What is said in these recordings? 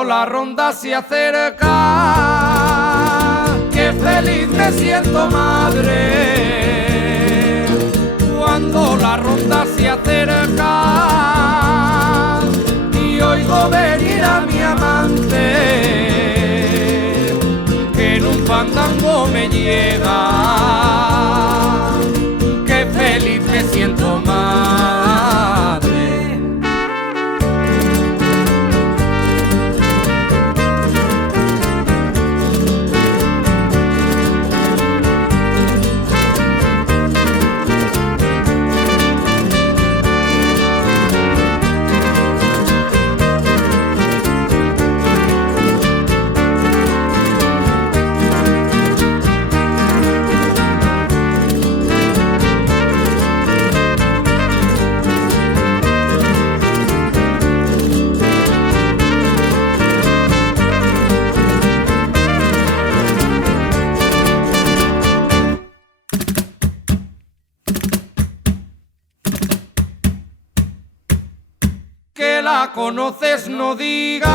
cuando la ronda se acerca, qué feliz me siento, madre. Cuando la ronda se acerca y oigo venir a mi amante, que en un fandango me lleva, qué feliz me siento, madre. Que la conoces no digas,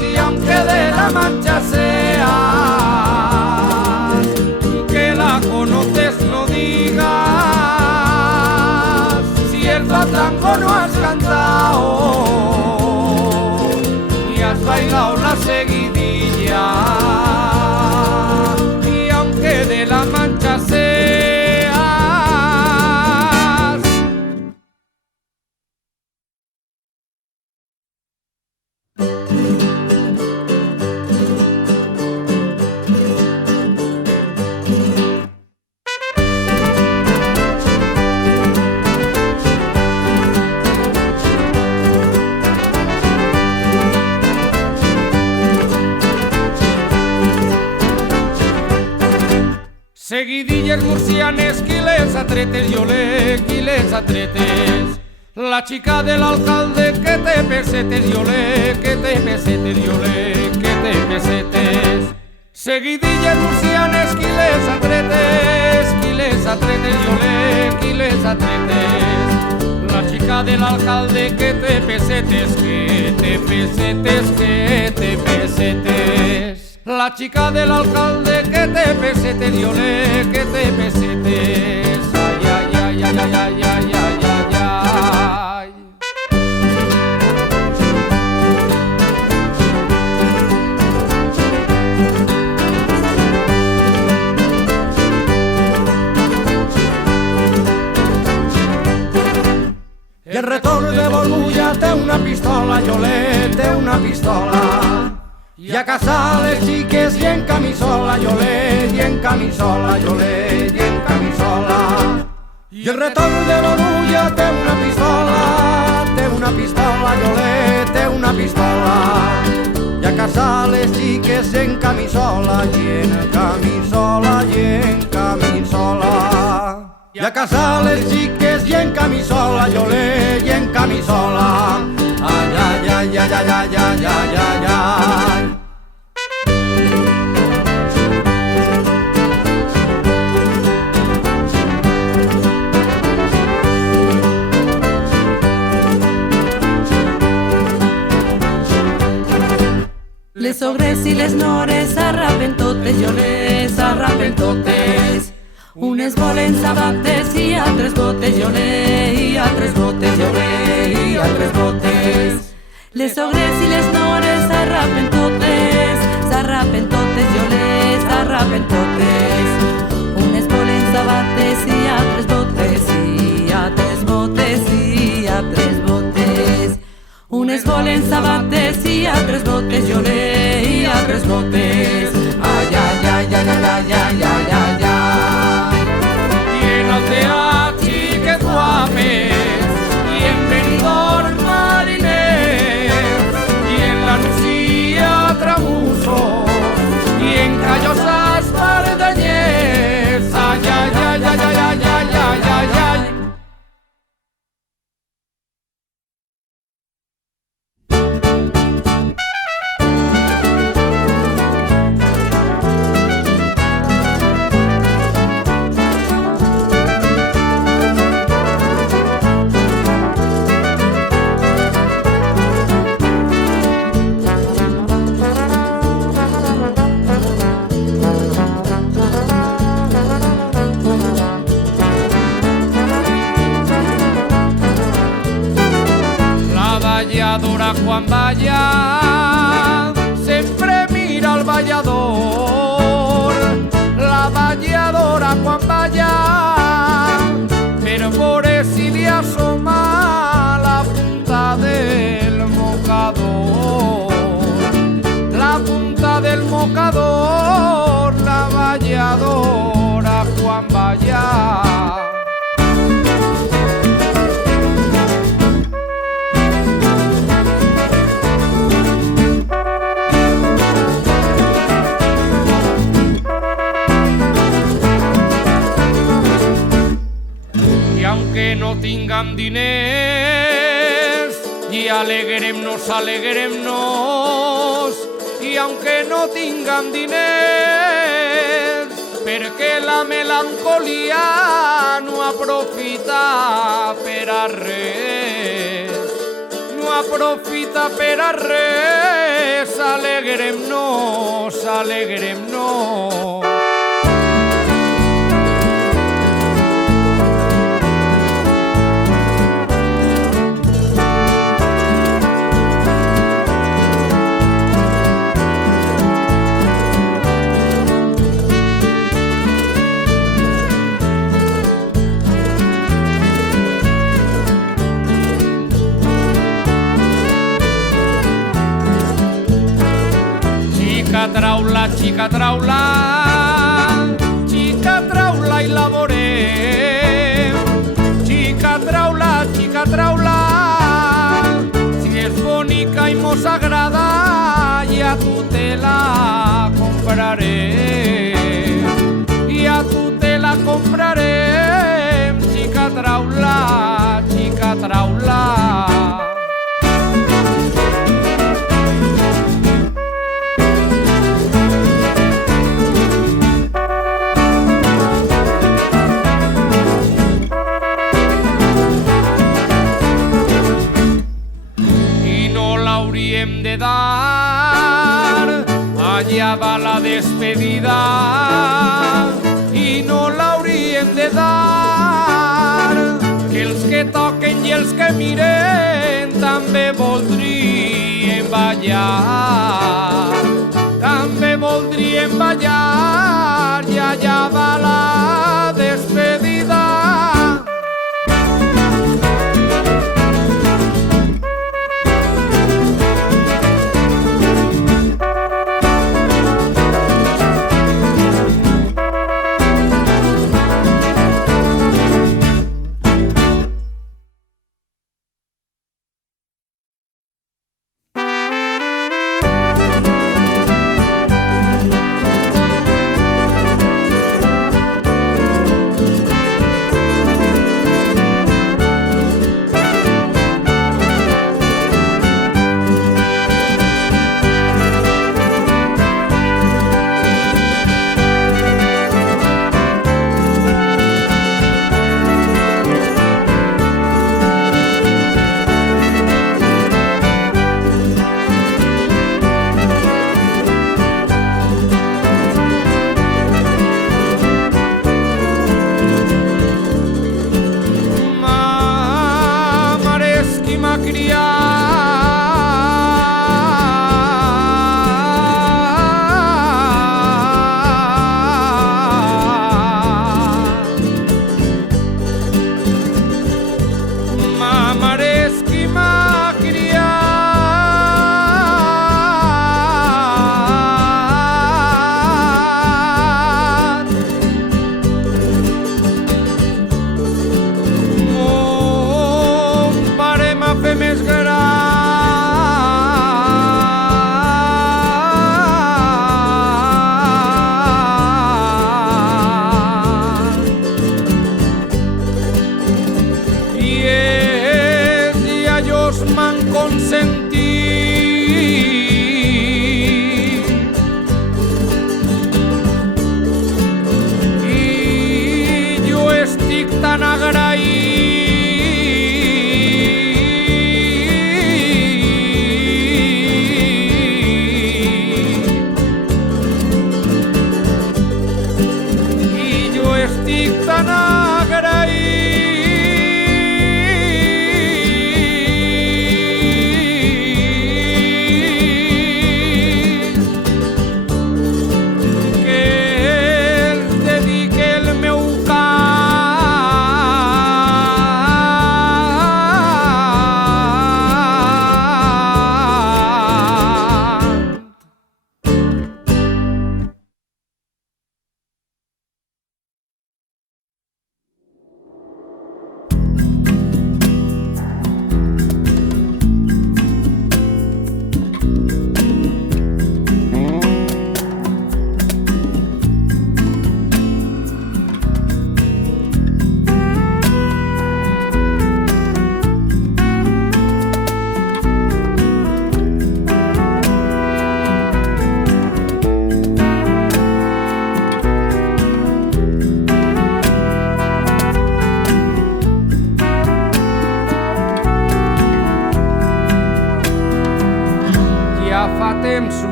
y aunque de la Mancha seas, que la conoces no digas, si el fandango no has cantado, ni has bailado la seguidilla, y aunque de la Mancha seas. Seguidillas murcianes, quiles atretes, yolé, quiles atretes. La chica del alcalde, que te pesetes, yolé, que te pesetes, yolé, que te pesetes. Seguidillas murcianes, quiles atretes, yolé, quiles atretes. La chica del alcalde, que te pesetes, que te pesetes, que te pesetes. La chica del alcalde, que te pesetes, yolé, que te pesetes. Ay, ay, ay, ay, ay, ay, ay, ay, ay, ay. I el retorn de Borgulla té una pistola, yolé, té una pistola. I a caçar les xiques i en camisola, yolé, i en camisola, yolé, i en camisola. I el retorn de Borgulla té una pistola, yolé, té una pistola. I a caçar les xiques en camisola, i en camisola, i en camisola. I a caçar les xiques i en camisola, yolé, i en camisola. Ay, ay, ay, ay, ay, ay, ay, ay, ay, ay. Les sogres i les nores s'arrapen totes, yolé, s'arrapen totes. Unes volen sabates i altres botes, yolé, i altres botes, yolé, i altres botes. Les sogres i les nores s'arrapen totes, yolé, s'arrapen totes. Unes volen sabates i altres botes, i altres botes, i altres botes. Unes volen sabates i altres botes, yolé, i altres botes. Ay, ay, ay, ay, ay, ay, ay, ay, ay, ay. Y en Aldea xiques guapes, y en Benidorm mariners, y en la Nucía mocador, la valladora Juan Valla. I aunque no tinguem diners, i alegrem-nos, alegrem-nos, i aunque no tinguem diners, perquè la melancolia no aprofita per a res, no aprofita per a res, alegrem-nos, alegrem-nos. Xica traula i la veurem. Xica traula, si és bonica i mos agrada, ja tu te la comprarem. Ja tu te la comprarem, xica traula, xica traula. De dar, allà va la despedida i no l'hauríem de dar, que els que toquen i els que miren també voldrien ballar, també voldrien ballar i allà va la despedida.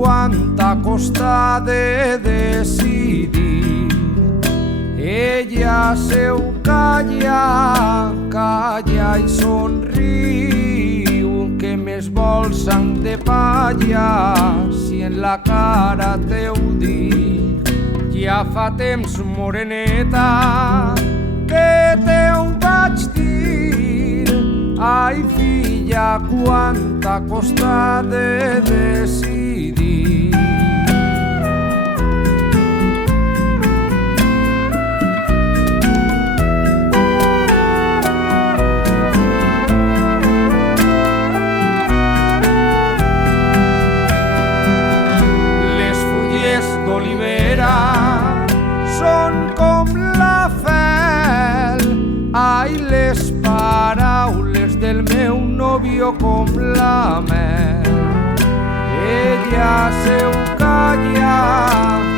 quan t'acosta de decidir. Ella seu calla, calla i somriu, que més vols sang de palla si en la cara t'heu dit. Ja fa temps, moreneta, que t'ho vaig dir. Ai, filla, quan t'acosta de decidir. Les fulles d'olivera són com la fel, ai, les paraules del meu nòvio com la mel. Ella seu calla,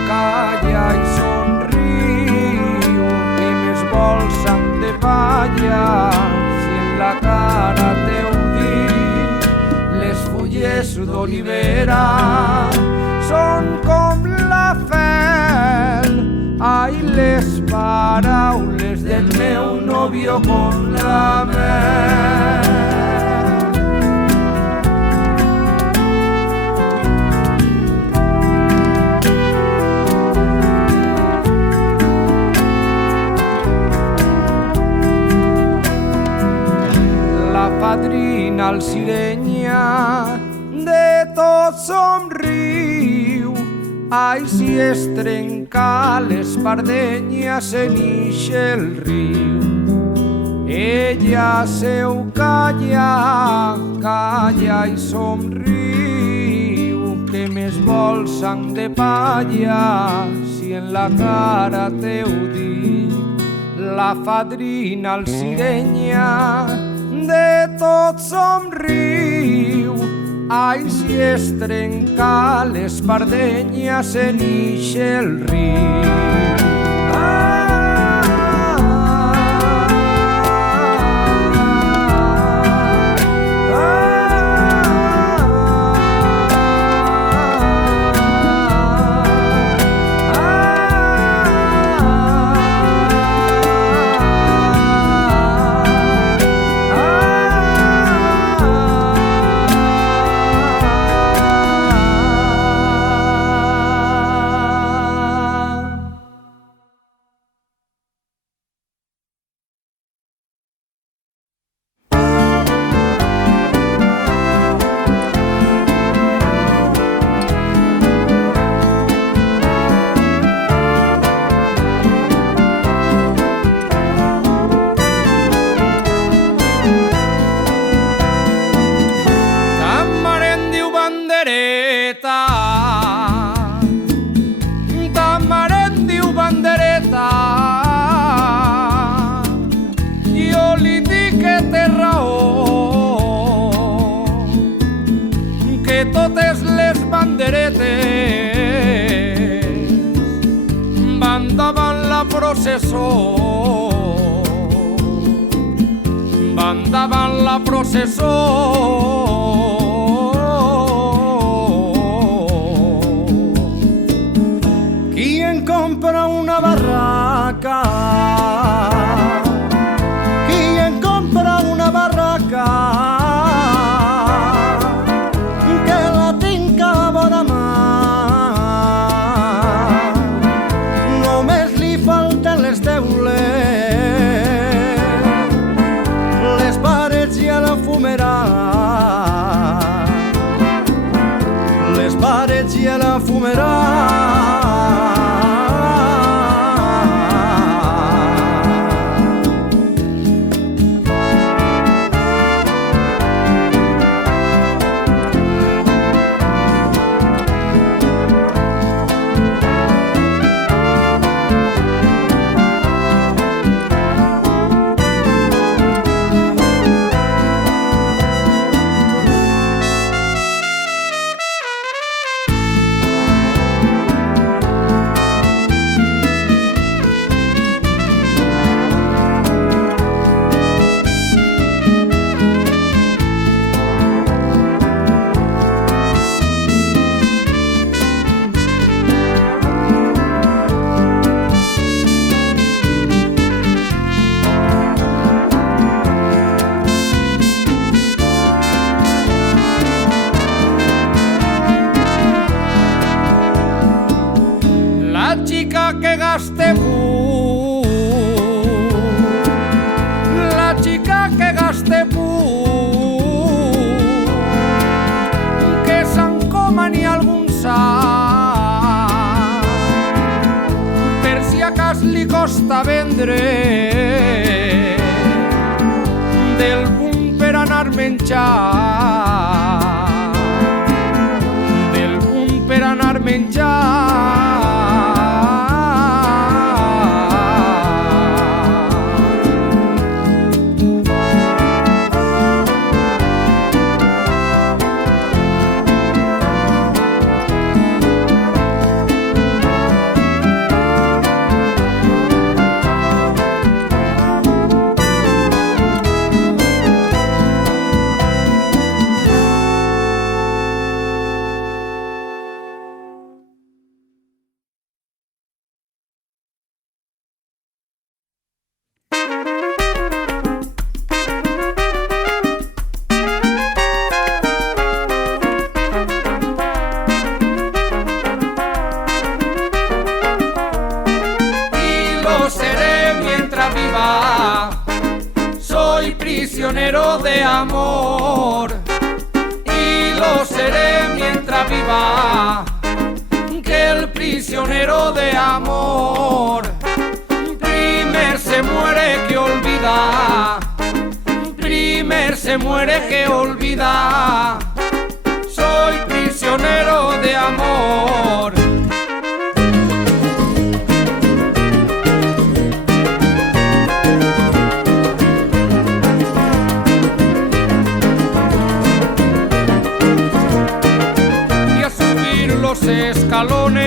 calla i somriu, que més vols sang de palla si en la cara t'heu dit. Les fulles d'olivera són com la fel, ai, les paraules del meu nòvio com la mel. La padrina Alcirenya de tot somriu. Ai, si es trenca l'espardenya se n'ix el riu. Ella seu calla, calla i somriu, que més vol sang de palla si en la cara t'heu dit. La fadrina Alcirenya de tot somriu. Ai, si es trenca l'espardenya se n'ix el riu. Totes les banderetes van davant la processó, van davant la processó. Qui en compra una barraca? Qui en compra una barraca? Les parets i a la fumera. de punt que s'encoma ni algun sac, per si a cas li costa vendre del punt per anar menjar, del punt per anar menjar. Soy prisionero de amor y lo seré mientras viva, que el prisionero de amor primer se muere que olvida, primer se muere que olvida. Soy prisionero de amor. Los escalones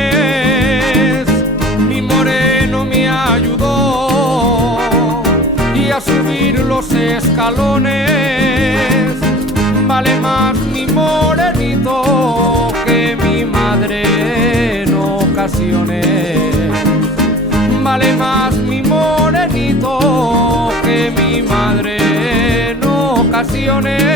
mi moreno me ayudó, y a subir los escalones vale más mi morenito que mi madre en ocasiones, vale más mi morenito que mi madre en ocasiones.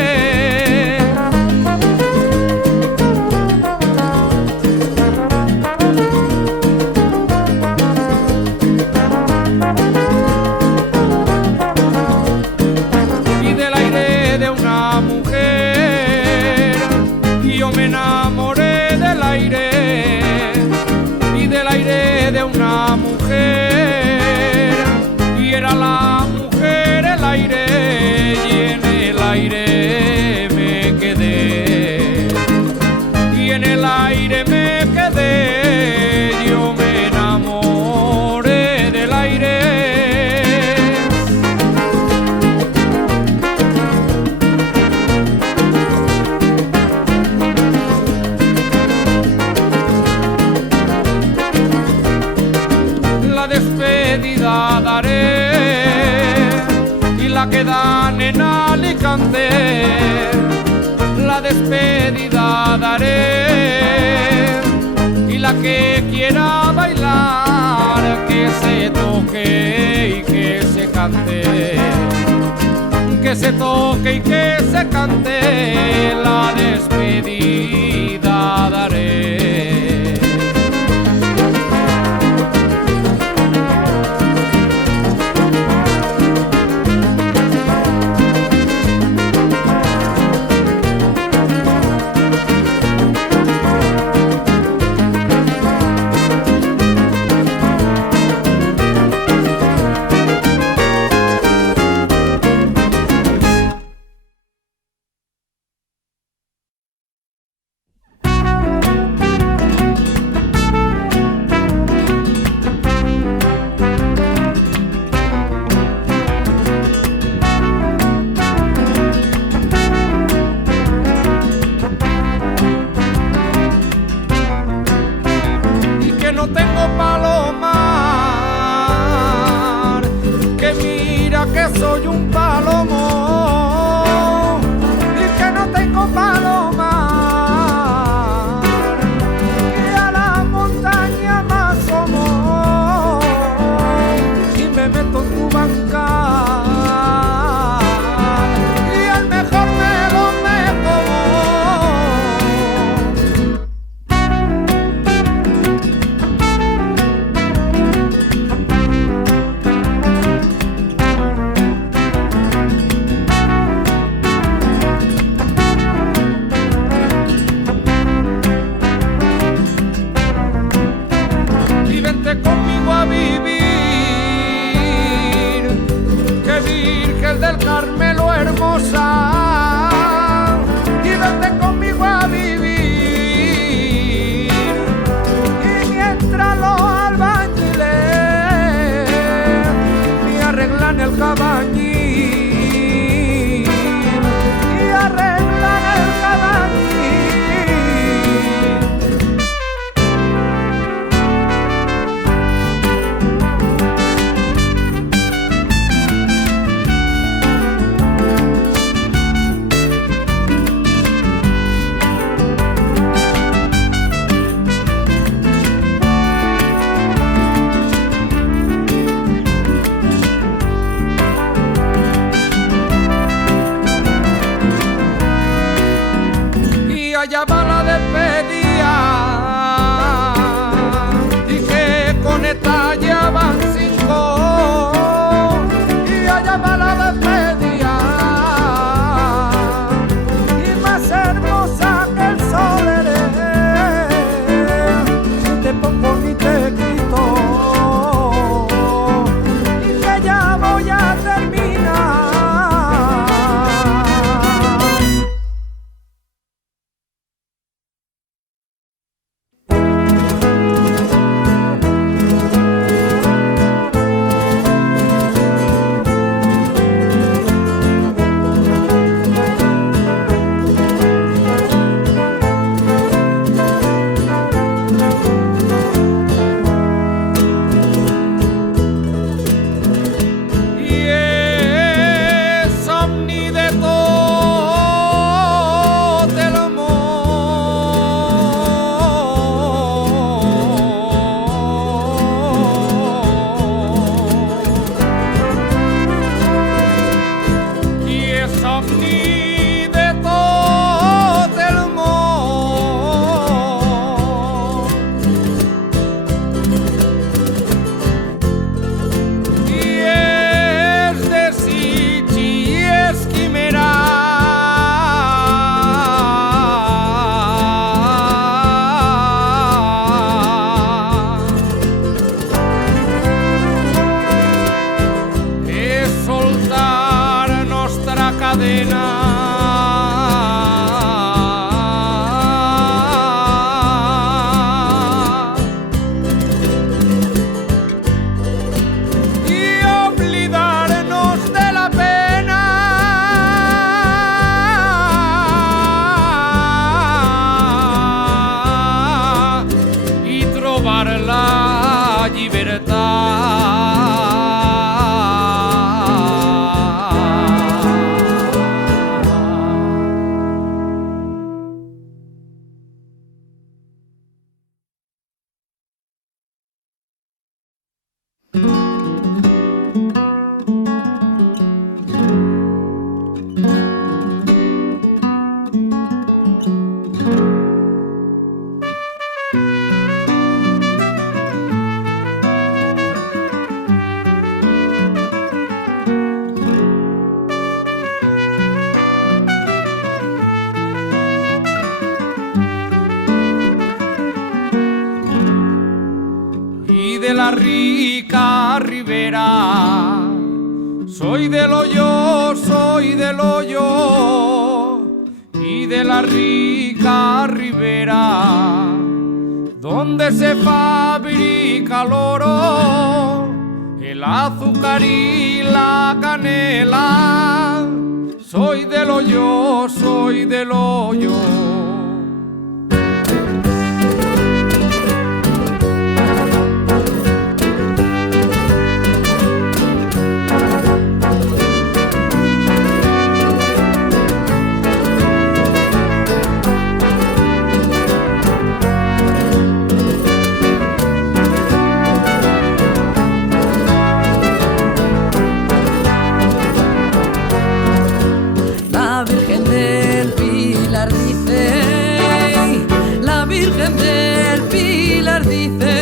Me enamoré del aire y del aire de una mujer, y era la mujer el aire, y en el aire me quedé, y en el aire me quedé. Yo me enamoré del aire. Despedida daré y la que dan en Alicante, la despedida daré y la que quiera bailar que se toque y que se cante, que se toque y que se cante, la despedida daré. allá va la despedida y que con esta ya van 5 y allá va la despedida y más hermosa que el sol eres, ni te pongo ni te quito y que ya voy a terminar. De la rica ribera, soy del hoyo, soy del hoyo, y de la rica ribera, donde se fabrica el oro, el azúcar y la canela, soy del hoyo, soy del hoyo. Del Pilar dice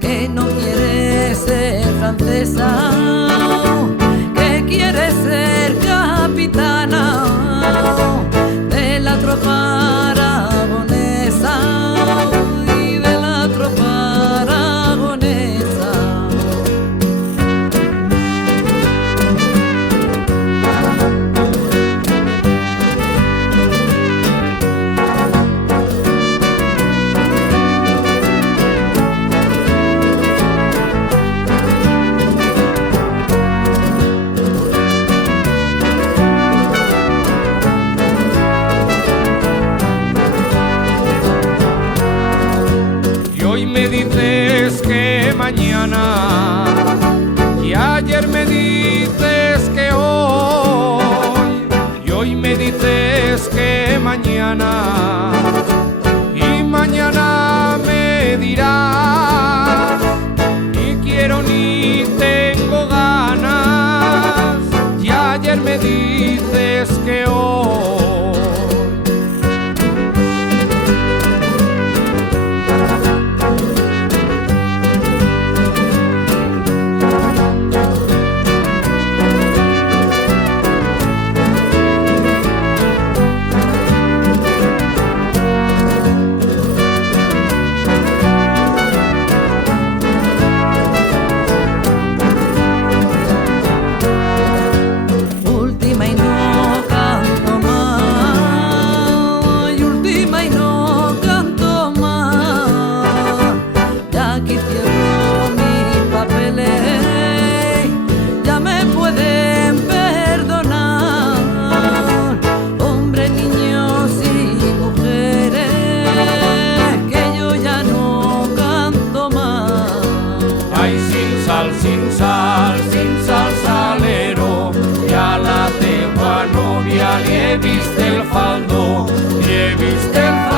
que no quiere ser francesa, que quiere ser capitana de la tropa aragonesa y de la tropa aragonesa. Mañana y ayer me dices que hoy y hoy me dices que mañana y mañana me dirás ni quiero ni tengo ganas y ayer me dices que hoy novia, li he vist el faldó, li he vist el faldó.